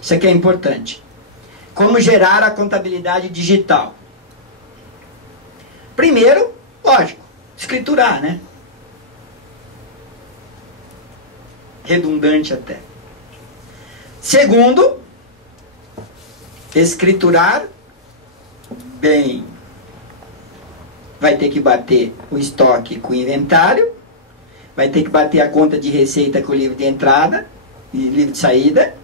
Isso aqui é importante. Como gerar a contabilidade digital? Primeiro, lógico, escriturar, né? Redundante até. Segundo, escriturar bem. Vai ter que bater o estoque com o inventário, vai ter que bater a conta de receita com o livro de entrada e livro de saída.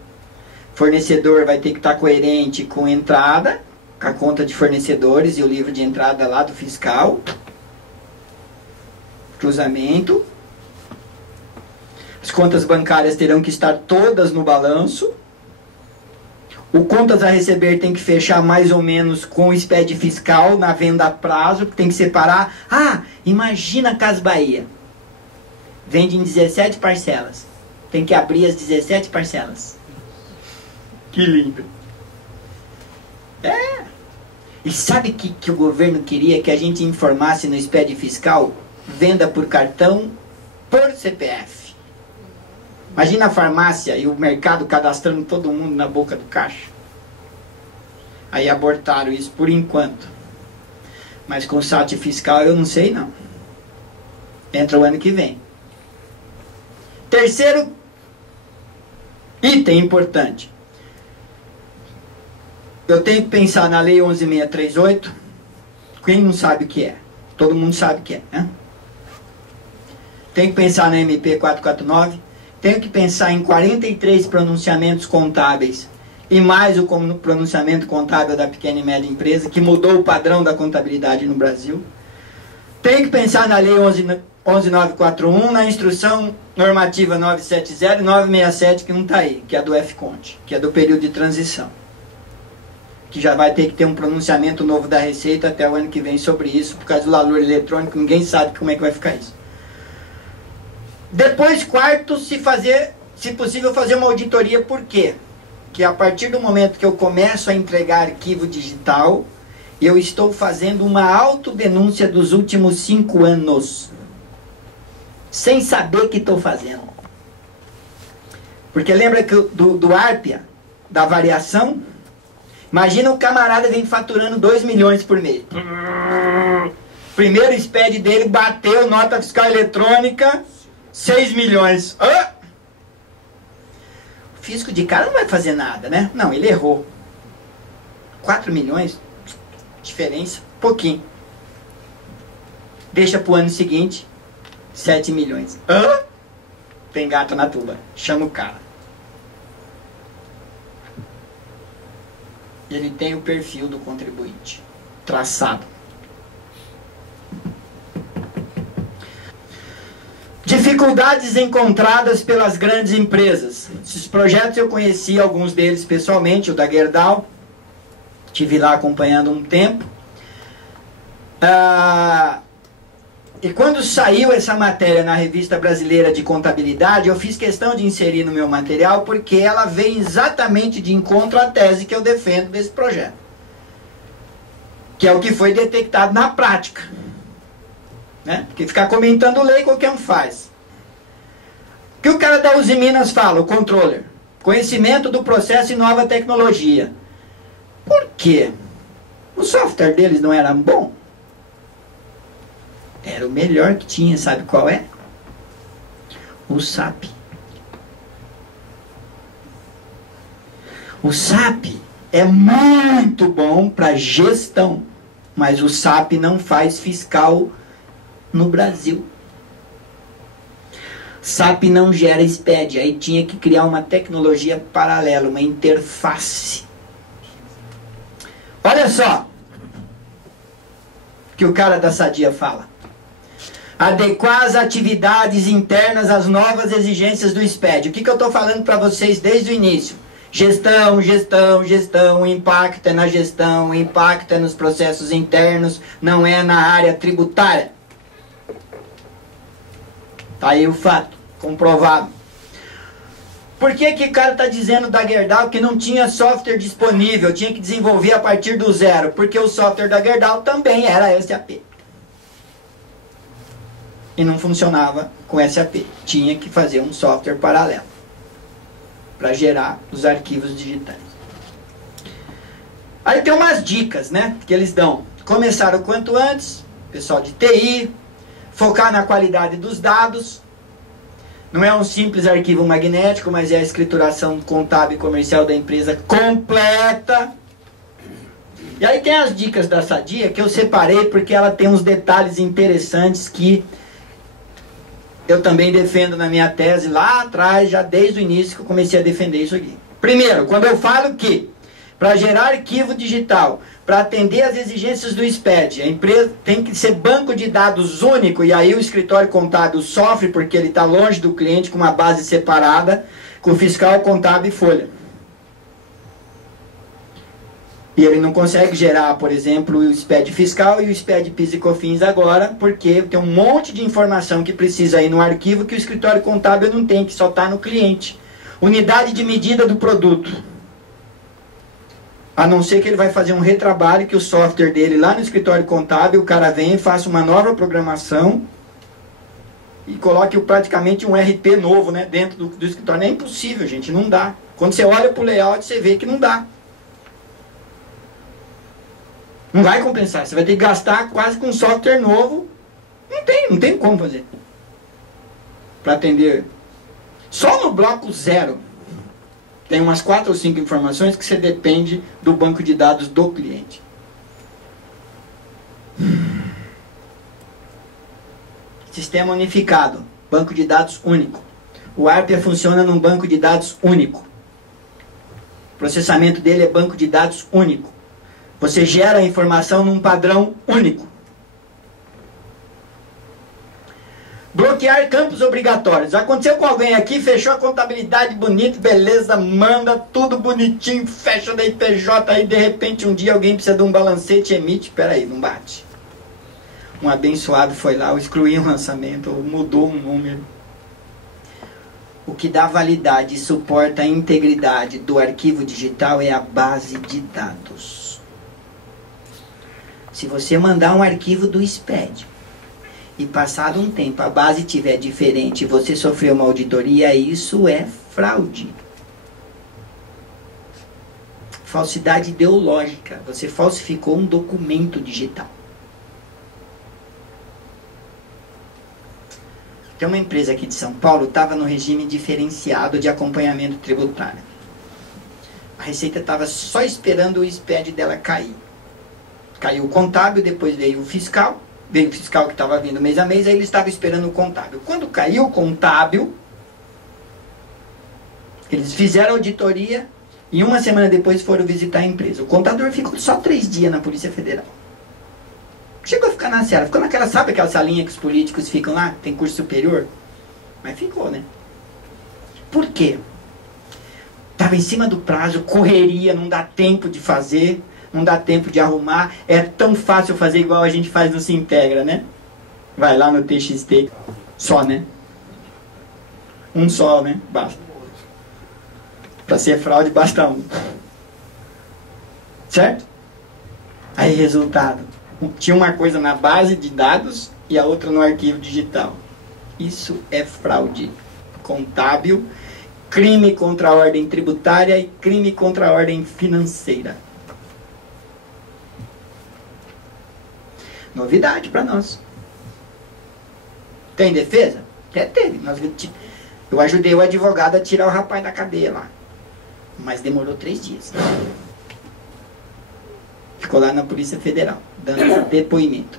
Fornecedor vai ter que estar coerente com a entrada, com a conta de fornecedores e o livro de entrada lá do fiscal. Cruzamento. As contas bancárias terão que estar todas no balanço. O contas a receber tem que fechar mais ou menos com o SPED fiscal na venda a prazo, que tem que separar. Ah, imagina a Casas Bahia. Vende em 17 parcelas. Tem que abrir as 17 parcelas. Que lindo. É. E sabe o que o governo queria? Que a gente informasse no SPED fiscal? Venda por cartão, por CPF. Imagina a farmácia e o mercado cadastrando todo mundo na boca do caixa. Aí abortaram isso por enquanto. Mas com o SAT fiscal eu não sei não. Entra o ano que vem. Terceiro item importante. Eu tenho que pensar na Lei 11.638. Quem não sabe o que é? Todo mundo sabe o que é, né? Tenho que pensar na MP 449. Tenho que pensar em 43 pronunciamentos contábeis e mais o pronunciamento contábil da pequena e média empresa, que mudou o padrão da contabilidade no Brasil. Tenho que pensar na Lei 11.941, na Instrução Normativa 970 e 967, que não está aí, que é a do FCONT, que é do período de transição. Que já vai ter que ter um pronunciamento novo da Receita até o ano que vem sobre isso, por causa do valor eletrônico, ninguém sabe como é que vai ficar isso. Depois, quarto, se possível, fazer uma auditoria. Por quê? Que a partir do momento que eu começo a entregar arquivo digital, eu estou fazendo uma autodenúncia dos últimos 5 anos. Sem saber que estou fazendo. Porque lembra que do ARPIA, da variação? Imagina o camarada vem faturando 2 milhões por mês. Primeiro SPED dele bateu, nota fiscal eletrônica... 6 milhões. Ah! O fisco de cara não vai fazer nada, né? Não, ele errou. 4 milhões, diferença, pouquinho. Deixa pro ano seguinte, 7 milhões. Ah! Tem gato na tuba. Chama o cara. Ele tem o perfil do contribuinte traçado. Dificuldades encontradas pelas grandes empresas. Esses projetos eu conheci alguns deles pessoalmente, o da Gerdau. Estive lá acompanhando um tempo. E quando saiu essa matéria na Revista Brasileira de Contabilidade, eu fiz questão de inserir no meu material, porque ela vem exatamente de encontro à tese que eu defendo desse projeto. Que é o que foi detectado na prática. Né? Porque ficar comentando lei qualquer um faz. O que o cara da Uzi Minas fala, o controller? Conhecimento do processo e nova tecnologia. Por quê? O software deles não era bom? Era o melhor que tinha, sabe qual é? O SAP. O SAP é muito bom para gestão, mas o SAP não faz fiscal no Brasil. SAP não gera SPED, aí tinha que criar uma tecnologia paralela, uma interface. Olha só o que o cara da Sadia fala. Adequar as atividades internas às novas exigências do SPED. O que eu estou falando para vocês desde o início? Gestão, gestão, gestão, o impacto é na gestão, o impacto é nos processos internos, não é na área tributária. Tá aí o fato, comprovado. Por que o cara está dizendo da Gerdau que não tinha software disponível, tinha que desenvolver a partir do zero? Porque o software da Gerdau também era SAP. E não funcionava com SAP. Tinha que fazer um software paralelo. para gerar os arquivos digitais. Aí tem umas dicas, né, que eles dão. Começar o quanto antes, pessoal de TI, focar na qualidade dos dados. Não é um simples arquivo magnético, mas é a escrituração contábil e comercial da empresa completa. E aí tem as dicas da Sadia que eu separei porque ela tem uns detalhes interessantes que eu também defendo na minha tese lá atrás, já desde o início que eu comecei a defender isso aqui. Primeiro, quando eu falo que para gerar arquivo digital, para atender às exigências do SPED, a empresa tem que ser banco de dados único, e aí o escritório contábil sofre porque ele está longe do cliente com uma base separada, com fiscal, contábil e folha. E ele não consegue gerar, por exemplo, o SPED fiscal e o SPED PIS e COFINS agora, porque tem um monte de informação que precisa ir no arquivo que o escritório contábil não tem, que só está no cliente. Unidade de medida do produto. A não ser que ele vai fazer um retrabalho que o software dele lá no escritório contábil, o cara vem e faça uma nova programação e coloque praticamente um RP novo, né, dentro do escritório. É impossível, gente, não dá. Quando você olha para o layout, você vê que não dá. Não vai compensar, você vai ter que gastar quase com um software novo. Não tem como fazer. Para atender. Só no bloco 0, tem umas 4 ou 5 informações que você depende do banco de dados do cliente. Sistema unificado, banco de dados único. O Arpia funciona num banco de dados único. O processamento dele é banco de dados único. Você gera a informação num padrão único. Bloquear campos obrigatórios. Aconteceu com alguém aqui, fechou a contabilidade bonito, beleza, manda tudo bonitinho, fecha da IPJ, aí de repente um dia alguém precisa de um balancete, emite, peraí, não bate. Um abençoado foi lá, excluiu um lançamento, ou mudou um número. O que dá validade e suporta a integridade do arquivo digital é a base de dados. Se você mandar um arquivo do SPED e passado um tempo a base estiver diferente e você sofreu uma auditoria, isso é fraude. Falsidade ideológica. Você falsificou um documento digital. Tem uma empresa aqui de São Paulo, estava no regime diferenciado de acompanhamento tributário. A Receita estava só esperando o SPED dela cair. Caiu o contábil, depois veio o fiscal que estava vindo mês a mês, aí ele estava esperando o contábil. Quando caiu o contábil, eles fizeram auditoria e uma semana depois foram visitar a empresa. O contador ficou só 3 dias na Polícia Federal. Chegou a ficar na cela, ficou naquela, sabe aquela salinha que os políticos ficam lá, tem curso superior? Mas ficou, né? Por quê? Estava em cima do prazo, correria, não dá tempo de fazer, não dá tempo de arrumar, é tão fácil fazer igual a gente faz no Sintegra, né? Vai lá no TXT, só, né? Um só, né? Basta. Para ser fraude, basta um. Certo? Aí, resultado. Tinha uma coisa na base de dados e a outra no arquivo digital. Isso é fraude contábil, crime contra a ordem tributária e crime contra a ordem financeira. Novidade para nós. Tem defesa? Teve. Eu ajudei o advogado a tirar o rapaz da cadeia lá. Mas demorou 3 dias. Ficou lá na Polícia Federal, dando depoimento.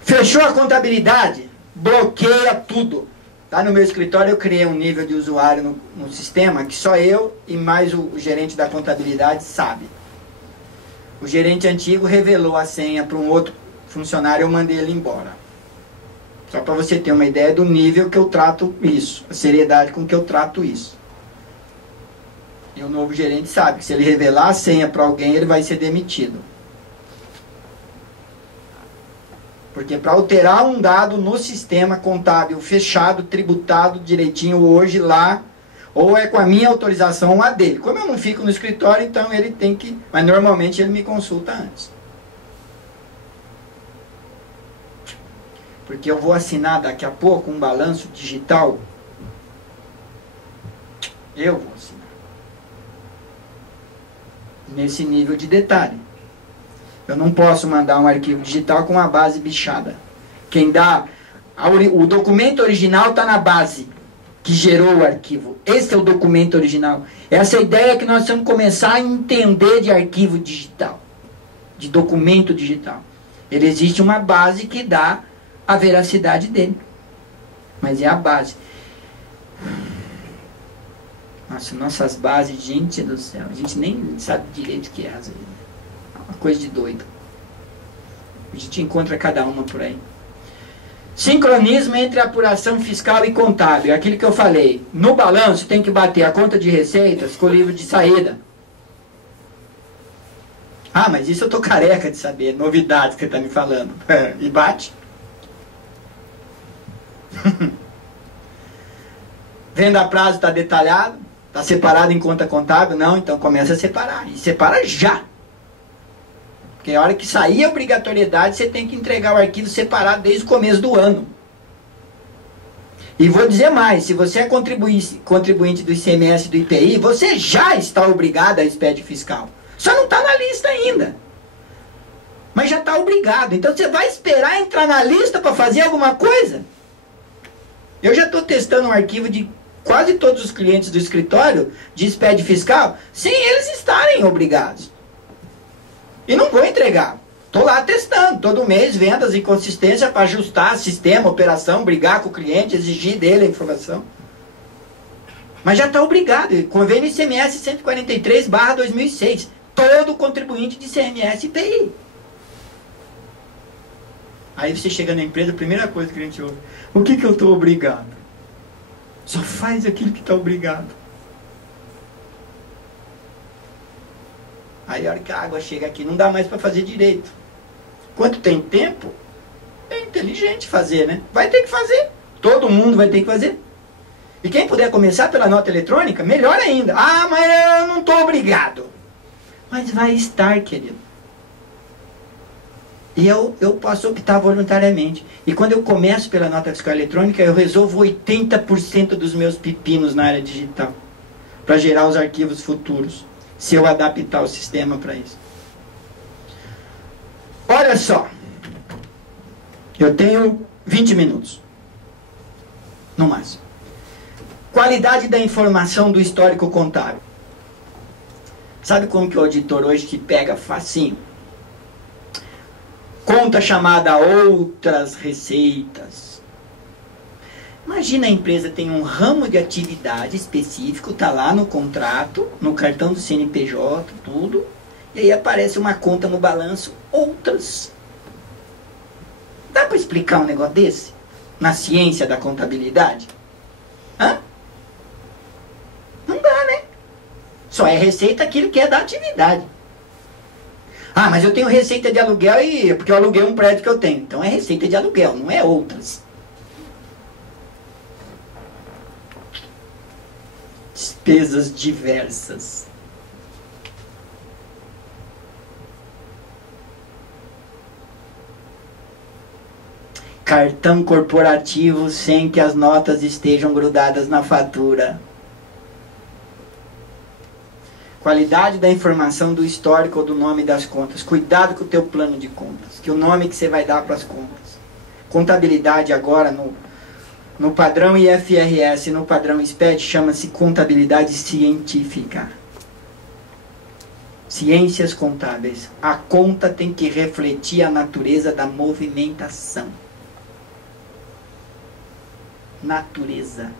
Fechou a contabilidade? Bloqueia tudo. Tá no meu escritório, eu criei um nível de usuário no sistema que só eu e mais o gerente da contabilidade sabe. O gerente antigo revelou a senha para um outro funcionário, eu mandei ele embora. Só para você ter uma ideia do nível que eu trato isso, a seriedade com que eu trato isso. E o novo gerente sabe que se ele revelar a senha para alguém, ele vai ser demitido. Porque para alterar um dado no sistema contábil fechado, tributado direitinho hoje lá, ou é com a minha autorização ou a dele. Como eu não fico no escritório, então ele tem que... Mas normalmente ele me consulta antes. porque eu vou assinar daqui a pouco um balanço digital. Eu vou assinar. Nesse nível de detalhe. Eu não posso mandar um arquivo digital com uma base bichada. Quem dá... O documento original está na base que gerou o arquivo. Esse é o documento original. Essa é a ideia que nós vamos começar a entender de arquivo digital. De documento digital. Ele existe uma base que dá a veracidade dele. Mas é a base. Nossa, nossas bases, gente do céu. A gente nem sabe direito o que é, às vezes. É uma coisa de doido. A gente encontra cada uma por aí. Sincronismo entre apuração fiscal e contábil. É aquilo que eu falei. No balanço tem que bater a conta de receitas com o livro de saída. Ah, mas isso eu tô careca de saber. Novidades que você está me falando. E bate. Venda a prazo está detalhado. Está separado em conta contábil? Não, então começa a separar. E separa já. Porque a hora que sair a obrigatoriedade, você tem que entregar o arquivo separado desde o começo do ano. E vou dizer mais, se você é contribuinte do ICMS e do IPI, você já está obrigado a SPED fiscal. Só não está na lista ainda. Mas já está obrigado. Então você vai esperar entrar na lista para fazer alguma coisa? Eu já estou testando um arquivo de quase todos os clientes do escritório de SPED fiscal, sem eles estarem obrigados. E não vou entregar. Estou lá testando, todo mês, vendas e consistência para ajustar sistema, operação, brigar com o cliente, exigir dele a informação. Mas já está obrigado. Convênio ICMS 143/2006. Todo contribuinte de ICMS e IPI. Aí você chega na empresa, a primeira coisa que a gente ouve: o que eu estou obrigado? Só faz aquilo que está obrigado. Aí a hora que a água chega aqui, não dá mais para fazer direito. Quanto tem tempo, é inteligente fazer, né? Vai ter que fazer. Todo mundo vai ter que fazer. E quem puder começar pela nota eletrônica, melhor ainda. Ah, mas eu não estou obrigado. Mas vai estar, querido. E eu posso optar voluntariamente. E quando eu começo pela nota fiscal eletrônica, eu resolvo 80% dos meus pepinos na área digital. Para gerar os arquivos futuros. Se eu adaptar o sistema para isso. Olha só. Eu tenho 20 minutos. No máximo. Qualidade da informação do histórico contábil. Sabe como que o auditor hoje te pega facinho? Conta chamada outras receitas. Imagina a empresa tem um ramo de atividade específico, está lá no contrato, no cartão do CNPJ, tudo, e aí aparece uma conta no balanço, outras. Dá para explicar um negócio desse? Na ciência da contabilidade? Hã? Não dá, né? Só é receita aquilo que é da atividade. Ah, mas eu tenho receita de aluguel porque eu aluguei um prédio que eu tenho. Então é receita de aluguel, não é outras. Despesas diversas. Cartão corporativo sem que as notas estejam grudadas na fatura. Qualidade da informação do histórico ou do nome das contas. Cuidado com o teu plano de contas. Que o nome que você vai dar para as contas. Contabilidade agora no padrão IFRS e no padrão SPED chama-se contabilidade científica. Ciências contábeis. A conta tem que refletir a natureza da movimentação. Natureza.